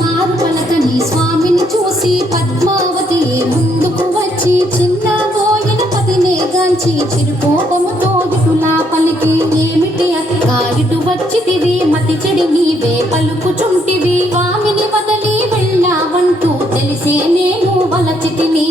మారు పలకని స్వామిని చూసి పద్మావతి ముందుకు వచ్చి చిన్నబోయిన పతినే గాంచి చిరుకోపముతో ఇటులా పలికి, ఏమిటి అక్క ఇటు వచ్చితివి, మతి చెడి నీవే పలుకుచుంటివి, స్వామిని వదలి వెళ్ళావంటూ తెలిసే నేను వలచితిని.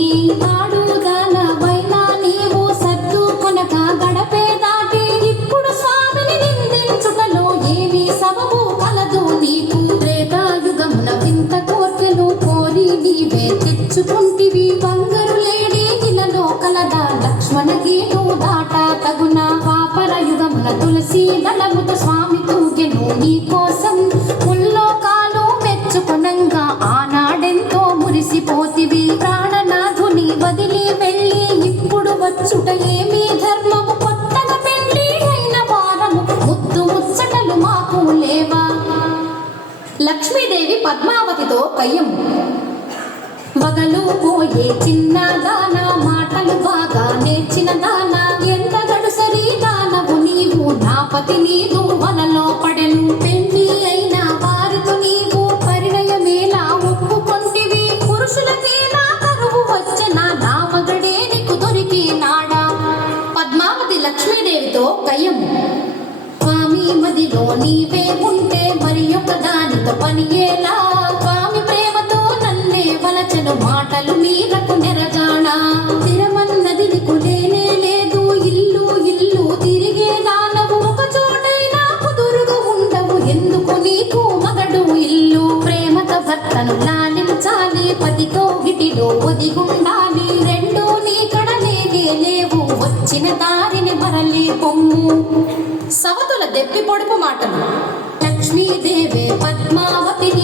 ఆడుదాన వైనా నీవు సర్దు కొనక గడపే దాటి, ఇప్పుడు స్వామిని నిందించుటలో ఏమీ సబబు కలదు నీకు. త్రేతాయుగమున వింత కోర్కెలు కోరి నీవే తెచ్చుకుంటివి, బంగారు లేడి ఇలలో కలదా లక్ష్మణ గీటు దాట తగున. పాపర యుగమున తులసి దళముతో స్వామి తూగెను నీ కోసం, ముల్లోకాలు మెచ్చుకొనంగా ఆనాడెంతో మురిసిపోతివి. ప్రాణనాథుని వదిలి వెళ్ళి ఇప్పుడు వచ్చుట ఏమీ ధర్మము, కొత్తగా పెళ్లి అయిన వారము ముద్దు ముచ్చటలు మాకు లేవా. లక్ష్మీదేవి పద్మావతితో కయ్యము, వగలు పోయే చిన్న దాన, మాటలు బాగా నేర్చిన దాన, ఎంత గడుసరి దానవు నీవు, నా పతి నీవు వలలో పడెను. పెళ్లి అయిన వారితో నీవు పరిణయమేలా ఒప్పుకొంటివి, పురుషులకేలా కరువు వచ్చన, నా మగడే నీకు దొరికినాడా. పద్మావతి లక్ష్మీదేవితో కయ్యము, స్వామి మదిలో నీవే ఉంటే మరి ఒక దానితో పని ఎలా, స్వామి ప్రేమతో నన్నే వలచను మాటలు మీరకు నెరజానా. స్థిరమన్నది నీకు లేనే లేదు, ఇల్లు ఇల్లు తిరిగే దానవు, ఒక చోటైనా కుదురుగా ఉండవు, ఎందుకు నీకు మగడు ఇల్లు. ప్రేమతో భర్తను లాలించాలి, పతితో గిటిలో ఒదిగుండాలి, రెండు నీ కడలేగే లేవు, వచ్చిన దారిని మరలి పొమ్ము. సవతుల దెప్పి పొడుపు మాటలు. లక్ష్మీదేవే పద్మావతిని